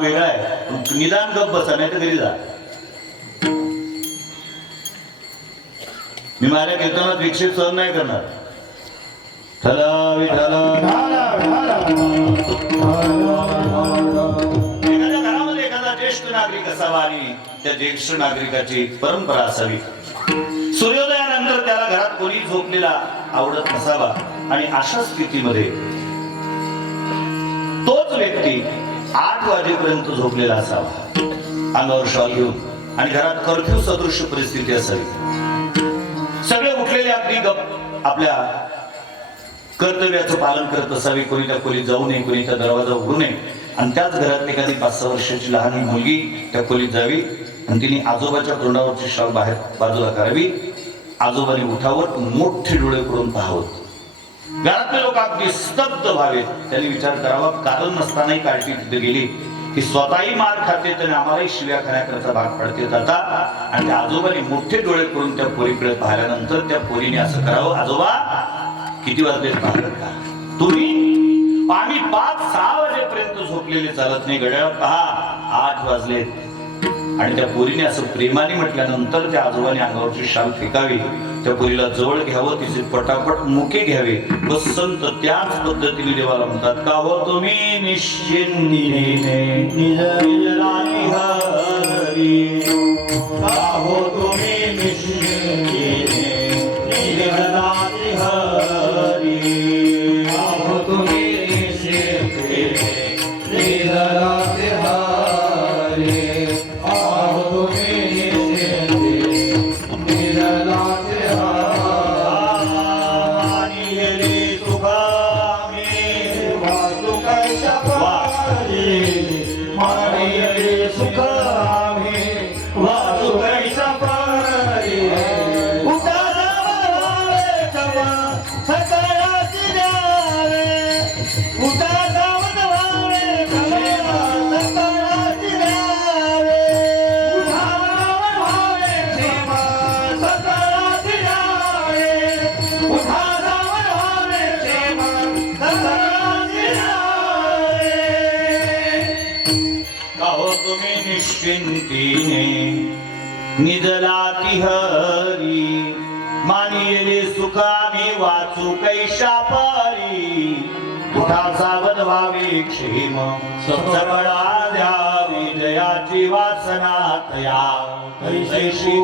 वेगळा आहे, निदान गप्प बसा नाही तर घरी जा. मी माझ्या कीर्तनात विक्षेप सहन नाही करणार. एखाद्या घरामध्ये एखादा ज्येष्ठ नागरिक असावा आणि त्या ज्येष्ठ नागरिकाची परंपरा असावी. सूर्योदयानंतर त्याला घरात कोणी झोपलेला आवडत नसावा आणि अशा स्थितीमध्ये तोच व्यक्ती 8 वाजेपर्यंत झोपलेला असावा, अंगावर शॉल घेऊन, आणि घरात कर्फ्यू सदृश परिस्थिती असावी. सगळे उठलेले अगदी गप आपल्या कर्तव्याचं पालन करत असावे. कोणी त्या खोलीत जाऊ नये, कोणी त्या दरवाजा उघडू नये, आणि त्याच घरात एखादी 5-6 वर्षाची लहान मुलगी त्या खोलीत जावी आणि तिने आजोबाच्या तोंडावरची शॉल बाहेर बाजूला करावी. आजोबाने उठावं, मोठे डोळे करून पाहावं. घरातले लोक अगदी स्तब्ध व्हावेत. त्यांनी विचार करावा, कारण नसतानाही कार्टी तिथे गेली की स्वतःही मार खाते आणि आम्हालाही शिव्या खाण्याकरता भाग पडते जाता. आणि त्या आजोबाने मोठे डोळे करून त्या पोरीकडे पाहिल्यानंतर त्या पोरीने असं करावं, आजोबा किती वाजले पाहिलं का तुम्ही? आम्ही 5-6 वाजेपर्यंत झोपलेले चालत नाही, घड्याळात पहा 8 वाजलेत. आणि त्या पोरीने असं प्रेमाने म्हटल्यानंतर त्या आजोबाने अंगावरची शाल फेकावी, त्या पोरीला जवळ घ्यावं, तिचे पटापट मुके घ्यावे. व संत त्याच पद्धतीने देवाला म्हणतात, का हो तुम्ही निश्चिंतीने निज निजरानी हरी, का हो तुम्ही निश्चिंतीने निज निजरानी हरी, का हो तुम्ही निश्चिंतीने निज निजरानी हरी. निश्चिंतीने निजलाती हरी, मानिले सुखामी वाचू कैशा पारी. उठा सावध व्हावे क्षेम, सकळा द्यावी जयाची वासना तया. कैशी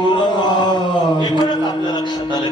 आपलं लक्षात आलं.